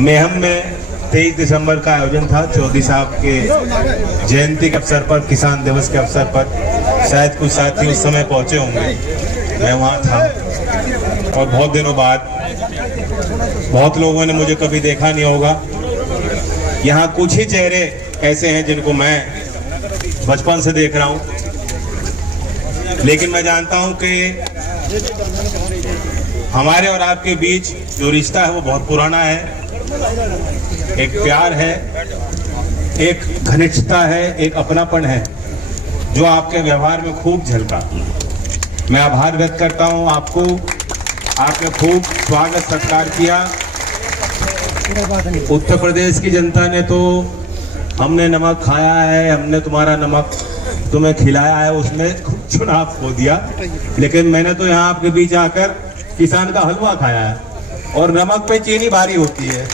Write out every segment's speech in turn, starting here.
Mayhem में 23 दिसंबर का आयोजन था। चौधरी साहब के जयंती के अवसर पर, किसान दिवस के अवसर पर। शायद कुछ साथी उस समय पहुंचे होंगे, मैं वहाँ था। और बहुत दिनों बाद बहुत लोगों ने मुझे कभी देखा नहीं होगा। यहाँ कुछ ही चेहरे ऐसे हैं जिनको मैं बचपन से देख रहा हूँ, लेकिन मैं जानता हूँ कि हमारे और आपके बीच जो रिश्ता है वो बहुत पुराना है। एक प्यार है, एक घनिष्ठता है, एक अपनापन है जो आपके व्यवहार में खूब झलका। मैं आभार व्यक्त करता हूँ आपको। आपने खूब स्वागत सत्कार किया। उत्तर प्रदेश की जनता ने तो हमने नमक खाया है, हमने तुम्हारा नमक तुम्हें खिलाया है, उसमें चुनाव खो दिया। लेकिन मैंने तो यहाँ आपके बीच आकर किसान का हलवा खाया है, और नमक पे चीनी भारी होती है।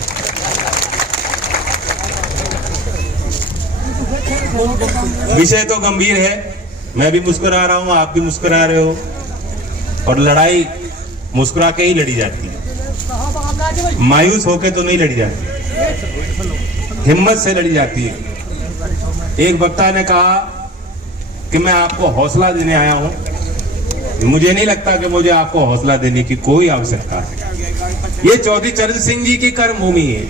विषय तो गंभीर है, मैं भी मुस्कुरा रहा हूँ, आप भी मुस्कुरा रहे हो, और लड़ाई मुस्कुरा के ही लड़ी जाती है, मायूस होके तो नहीं लड़ी जाती, हिम्मत से लड़ी जाती है। एक वक्ता ने कहा कि मैं आपको हौसला देने आया हूं। मुझे नहीं लगता कि मुझे आपको हौसला देने की कोई आवश्यकता है। ये चौधरी चरण सिंह जी की कर्म भूमि है,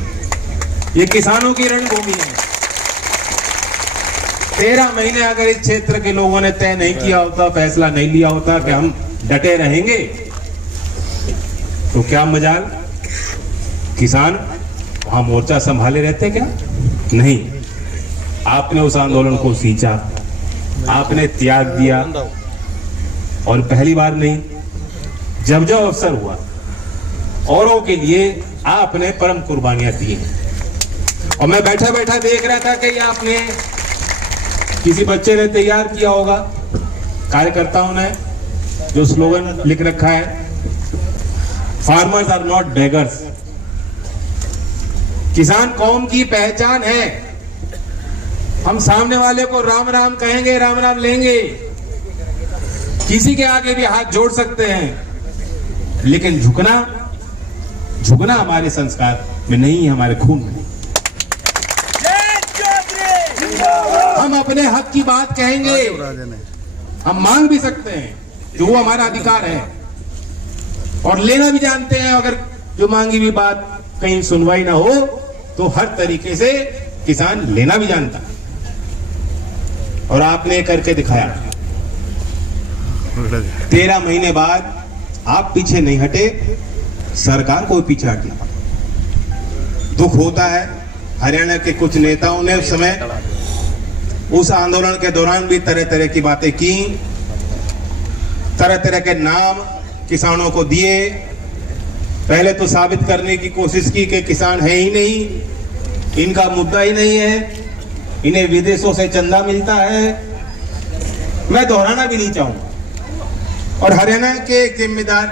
ये किसानों की रणभूमि है। 13 महीने अगर इस क्षेत्र के लोगों ने तय नहीं किया होता, फैसला नहीं लिया होता कि हम डटे रहेंगे, तो क्या मजाल किसान वहां मोर्चा संभाले रहते क्या? नहीं, आपने उस आंदोलन को सींचा, आपने त्याग दिया, और पहली बार नहीं, जब जब अवसर हुआ औरों के लिए आपने परम कुर्बानियां दी हैं। और मैं बैठा बैठा देख रहा था कि ये आपने किसी बच्चे ने तैयार किया होगा, कार्यकर्ताओं ने, जो स्लोगन लिख रखा है, फार्मर्स आर नॉट बेगर्स। किसान कौम की पहचान है। हम सामने वाले को राम राम कहेंगे, राम राम लेंगे, किसी के आगे भी हाथ जोड़ सकते हैं, लेकिन झुकना हमारे संस्कार में नहीं, हमारे खून में। हम अपने हक की बात कहेंगे, हम मांग भी सकते हैं, जो वो हमारा अधिकार है, और लेना भी जानते हैं। अगर जो मांगी भी बात कहीं सुनवाई ना हो तो हर तरीके से किसान लेना भी जानता है, और आपने करके दिखाया। 13 महीने बाद आप पीछे नहीं हटे, सरकार को पीछे हटी। दुख होता है, हरियाणा के कुछ नेताओं ने उस समय उस आंदोलन के दौरान भी तरह तरह की बातें की, तरह तरह के नाम किसानों को दिए। पहले तो साबित करने की कोशिश की कि किसान है ही नहीं, इनका मुद्दा ही नहीं है, इन्हें विदेशों से चंदा मिलता है। मैं दोहराना भी नहीं चाहूंगा। और हरियाणा के एक जिम्मेदार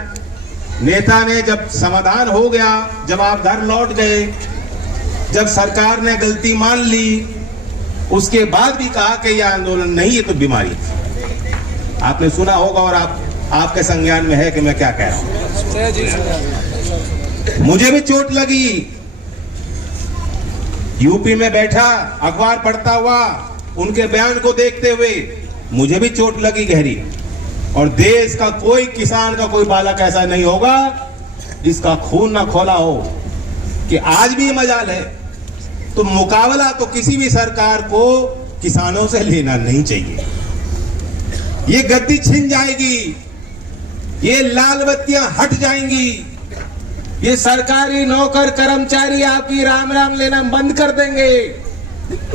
नेता ने, जब समाधान हो गया, जब आप घर लौट गए, जब सरकार ने गलती मान ली, उसके बाद भी कहा कि यह आंदोलन नहीं, ये तो बीमारी थी। आपने सुना होगा, और आपके संज्ञान में है कि मैं क्या कह रहा हूं। मुझे भी चोट लगी, यूपी में बैठा अखबार पढ़ता हुआ, उनके बयान को देखते हुए मुझे भी चोट लगी गहरी। और देश का कोई किसान का कोई बालक ऐसा नहीं होगा जिसका खून ना खोला हो कि आज भी मजाल है। तो मुकाबला तो किसी भी सरकार को किसानों से लेना नहीं चाहिए। ये गद्दी छिन जाएगी, ये लाल बत्तियां हट जाएंगी, ये सरकारी नौकर कर्मचारी आपकी राम राम लेना बंद कर देंगे।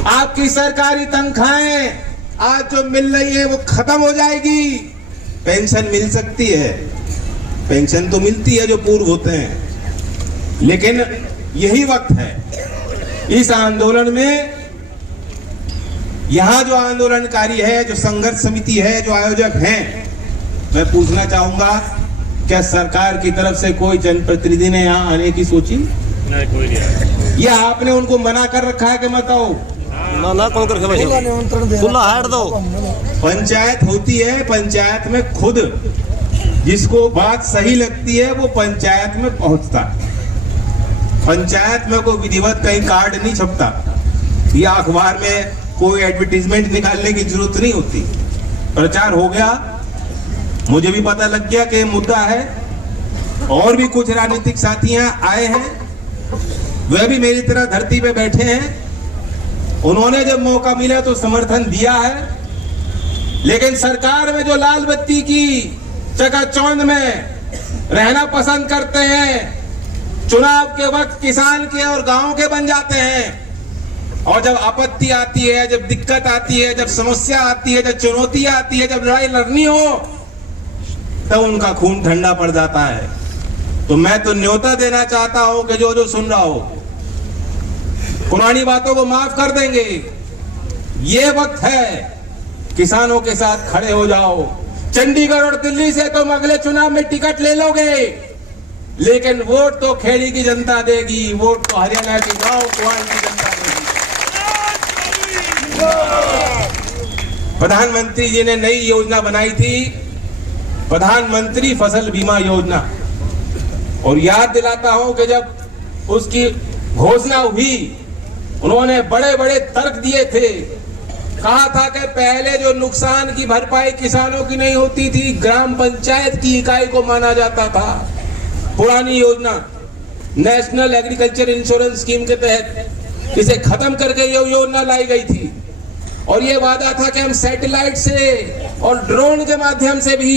आपकी सरकारी तनख्वाहें आज जो मिल रही है वो खत्म हो जाएगी। पेंशन मिल सकती है, पेंशन तो मिलती है जो पूर्व होते हैं, लेकिन यही वक्त है इस आंदोलन में। यहां जो आंदोलनकारी है, जो संघर्ष समिति है, जो आयोजक हैं, मैं पूछना चाहूंगा, क्या सरकार की तरफ से कोई जनप्रतिनिधि ने यहाँ आने की सोची? नहीं, कोई नहीं। या आपने उनको मना कर रखा है कि मत आओ? ना कौन कर दो। पंचायत होती है, पंचायत में खुद जिसको बात सही लगती है वो पंचायत में पहुंचता है। पंचायत में कोई विधिवत कहीं कार्ड नहीं छपता या अखबार में कोई एडवर्टीजमेंट निकालने की जरूरत नहीं होती। प्रचार हो गया, मुझे भी पता लग गया कि ये मुद्दा है। और भी कुछ राजनीतिक साथी यहाँ आए हैं, वह भी मेरी तरह धरती पे बैठे हैं। उन्होंने जब मौका मिला तो समर्थन दिया है, लेकिन सरकार में जो लाल बत्ती की चकाचौंध में रहना पसंद करते हैं, चुनाव के वक्त किसान के और गांव के बन जाते हैं। और जब आपत्ति आती है, जब दिक्कत आती है, जब समस्या आती है, जब चुनौती आती है, जब लड़ाई लड़नी हो, तब उनका खून ठंडा पड़ जाता है। तो मैं तो न्योता देना चाहता हूं कि जो जो सुन रहा हो, पुरानी बातों को माफ कर देंगे। ये वक्त है, किसानों के साथ खड़े हो जाओ। चंडीगढ़ और दिल्ली से तुम अगले चुनाव में टिकट ले लोगे, लेकिन वोट तो खेड़ी की जनता देगी, वोट तो हरियाणा की गांव कुआं की जनता देगी। प्रधानमंत्री जी ने नई योजना बनाई थी, प्रधानमंत्री फसल बीमा योजना। और याद दिलाता हूं कि जब उसकी घोषणा हुई, उन्होंने बड़े बड़े तर्क दिए थे। कहा था कि पहले जो नुकसान की भरपाई किसानों की नहीं होती थी, ग्राम पंचायत की इकाई को माना जाता था। पुरानी योजना नेशनल एग्रीकल्चर इंश्योरेंस स्कीम के तहत इसे खत्म करके ये योजना लाई गई थी। और ये वादा था कि हम सैटेलाइट से और ड्रोन के माध्यम से भी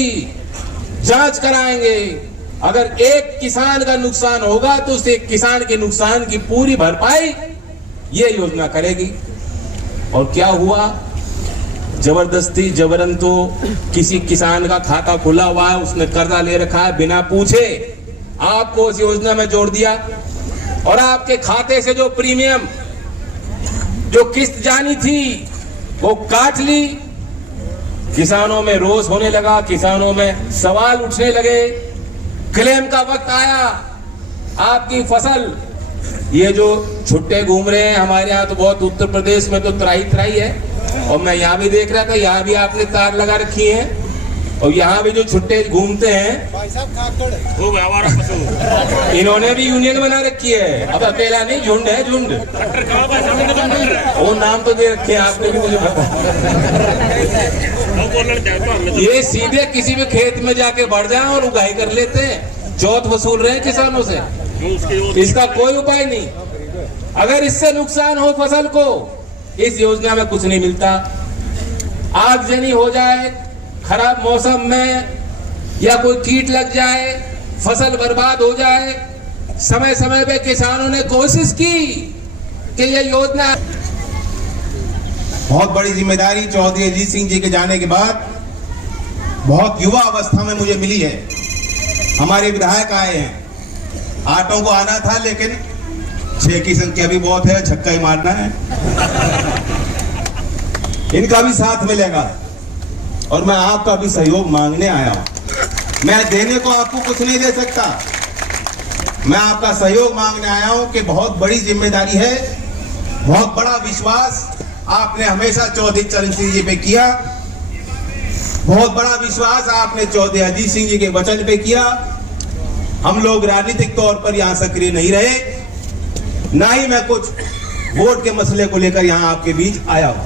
जांच कराएंगे। अगर एक किसान का नुकसान होगा तो उस एक किसान के नुकसान की पूरी भरपाई ये योजना करेगी। और क्या हुआ? जबरदस्ती जबरन तो किसी किसान का खाता खुला हुआ है, उसने कर्जा ले रखा है, बिना पूछे आपको उस योजना में जोड़ दिया। और आपके खाते से जो प्रीमियम, जो किस्त जानी थी, वो काट ली। किसानों में रोष होने लगा, किसानों में सवाल उठने लगे। क्लेम का वक्त आया, आपकी फसल, ये जो छुट्टे घूम रहे हैं हमारे यहाँ तो बहुत, उत्तर प्रदेश में तो त्राही त्राही है। और मैं यहाँ भी देख रहा था, यहाँ भी आपने तार लगा रखी है। और यहाँ भी जो छुट्टे घूमते हैं, इन्होंने भी यूनियन बना रखी है। अब अकेला नहीं, झुंड है, झुंड। वो नाम तो दे रखे हैं आपने भी, मुझे पता। ये सीधे किसी भी खेत में जाके बढ़ जाए और उगाई कर लेते हैं, चौथ वसूल रहे हैं किसानों से। इसका कोई उपाय नहीं। अगर इससे नुकसान हो फसल को, इस योजना में कुछ नहीं मिलता। आगजनी हो जाए, खराब मौसम में, या कोई कीट लग जाए, फसल बर्बाद हो जाए, समय समय पे किसानों ने कोशिश की कि ये योजना। बहुत बड़ी जिम्मेदारी चौधरी अजीत सिंह जी के जाने के बाद बहुत युवा अवस्था में मुझे मिली है। हमारे विधायक आए हैं, 8 को आना था, लेकिन 6 की संख्या भी बहुत है, छक्का ही मारना है। इनका भी साथ मिलेगा और मैं आपका भी सहयोग मांगने आया हूं। मैं देने को आपको कुछ नहीं दे सकता, मैं आपका सहयोग मांगने आया हूं कि बहुत बड़ी जिम्मेदारी है, बहुत बड़ा विश्वास आपने हमेशा चौधरी चरण सिंह जी पे किया, बहुत बड़ा विश्वास आपने चौधरी अजीत सिंह जी के वचन पे किया। हम लोग राजनीतिक तौर पर यहाँ सक्रिय नहीं रहे, ना ही मैं कुछ वोट के मसले को लेकर यहाँ आपके बीच आया हूं।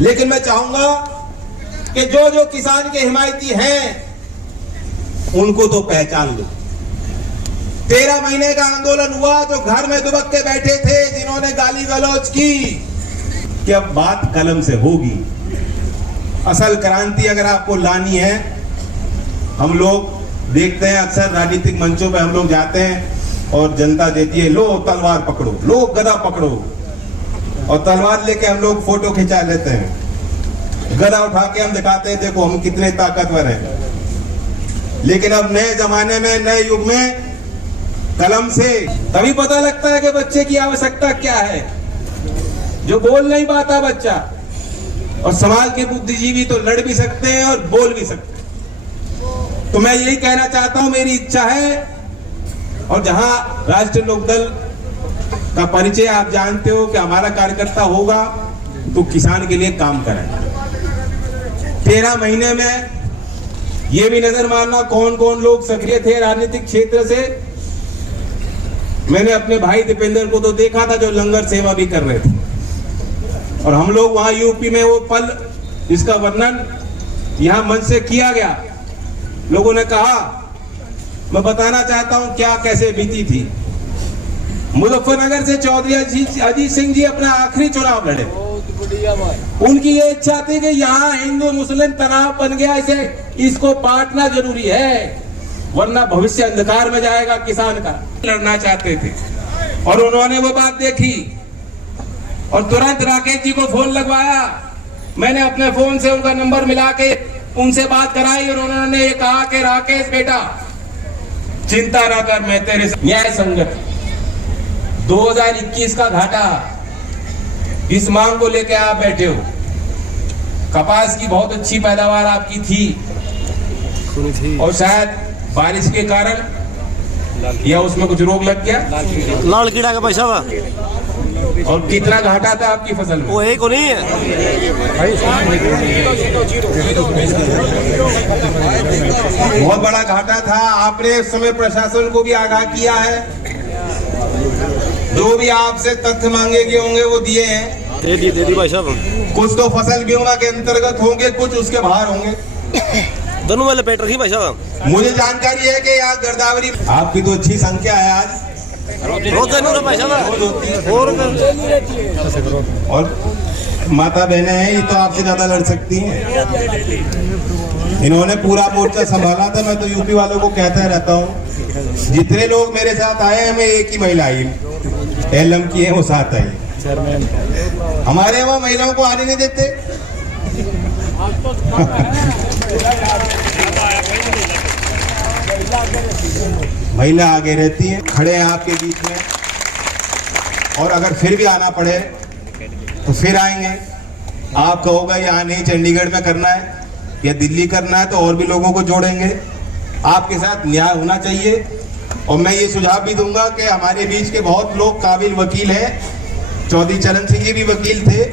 लेकिन मैं चाहूंगा कि जो जो किसान के हिमायती हैं, उनको तो पहचान लो। 13 महीने का आंदोलन हुआ, जो घर में दुबक के बैठे थे, जिन्होंने गाली गलौज की, कि अब बात कलम से होगी। असल क्रांति अगर आपको लानी है, हम लोग देखते हैं अक्सर राजनीतिक मंचों पे हम लोग जाते हैं और जनता देती है, लो तलवार पकड़ो, लो गदा पकड़ो, और तलवार लेके हम लोग फोटो खिंचा लेते हैं, गदा उठा के हम दिखाते हैं देखो हम कितने ताकतवर हैं। लेकिन अब नए जमाने में, नए युग में कलम से तभी पता लगता है कि बच्चे की आवश्यकता क्या है। जो बोल नहीं पाता बच्चा, और समाज के बुद्धिजीवी तो लड़ भी सकते हैं और बोल भी सकते हैं। तो मैं यही कहना चाहता हूं, मेरी इच्छा है, और जहां राष्ट्रीय लोकदल का परिचय आप जानते हो कि हमारा कार्यकर्ता होगा तो किसान के लिए काम करें। 13 महीने में ये भी नजर मारना कौन कौन लोग सक्रिय थे राजनीतिक क्षेत्र से, मैंने अपने भाई दीपेंद्र को तो देखा था जो लंगर सेवा भी कर रहे थे, और हम लोग वहां यूपी में वो पल जिसका वर्णन यहां मंच से किया गया, लोगों ने कहा, मैं बताना चाहता हूं क्या कैसे बीती थी। मुजफ्फरनगर से चौधरी अजीत सिंह जी अपना आखिरी चुनाव लड़े। उनकी ये इच्छा थी कि यहाँ हिंदू मुस्लिम तनाव बन गया, इसे इसको बांटना जरूरी है, वरना भविष्य अंधकार में जाएगा किसान का। लड़ना चाहते थे और उन्होंने वो बात देखी और तुरंत राकेश जी को फोन लगवाया। मैंने अपने फोन से उनका नंबर मिला के उनसे बात कराई और उन्होंने ये कहा कि राकेश बेटा चिंता ना कर, मैं तेरे न्याय संगत 2021 का घाटा इस मांग को लेकर आप बैठे हो। कपास की बहुत अच्छी पैदावार आपकी थी और शायद बारिश के कारण या उसमें कुछ रोग लग गया, लाल कीड़ा का पैसा था। और कितना घाटा था आपकी फसल में? वो एक नहीं है, बहुत बड़ा घाटा था। आपने उस समय प्रशासन को भी आगाह किया है, जो भी आपसे तथ्य मांगे गए होंगे वो दिए हैं। दे दी भाई साहब। कुछ तो फसल बीमा के अंतर्गत होंगे, कुछ उसके बाहर होंगे, दोनों वाले पेट रखी भाई साहब। मुझे जानकारी है कि यहाँ गिरदावरी आपकी तो अच्छी संख्या है आज, और माता बहनें हैं, ये तो आपसे ज्यादा लड़ सकती हैं। इन्होंने पूरा मोर्चा संभाला था। मैं तो यूपी वालों को कहता रहता हूँ, जितने लोग मेरे साथ आए हैं, मैं एक ही महिला आई, एलम की है, वो साथ आई। हमारे वहाँ महिलाओं को आने नहीं देते। महिला आगे रहती है, खड़े हैं आपके बीच में, और अगर फिर भी आना पड़े तो फिर आएंगे। आप कहोगे यहाँ नहीं चंडीगढ़ में करना है या दिल्ली करना है, तो और भी लोगों को जोड़ेंगे। आपके साथ न्याय होना चाहिए। और मैं ये सुझाव भी दूंगा कि हमारे बीच के बहुत लोग काबिल वकील हैं, चौधरी चरण सिंह जी भी वकील थे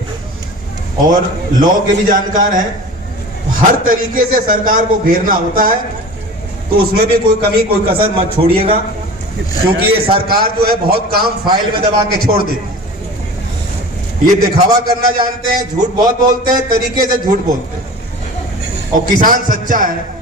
और लॉ के भी जानकार हैं। हर तरीके से सरकार को घेरना होता है, तो उसमें भी कोई कमी कोई कसर मत छोड़िएगा, क्योंकि ये सरकार जो है बहुत काम फाइल में दबा के छोड़ देती। ये दिखावा करना जानते हैं, झूठ बहुत बोलते हैं, तरीके से झूठ बोलते हैं, और किसान सच्चा है।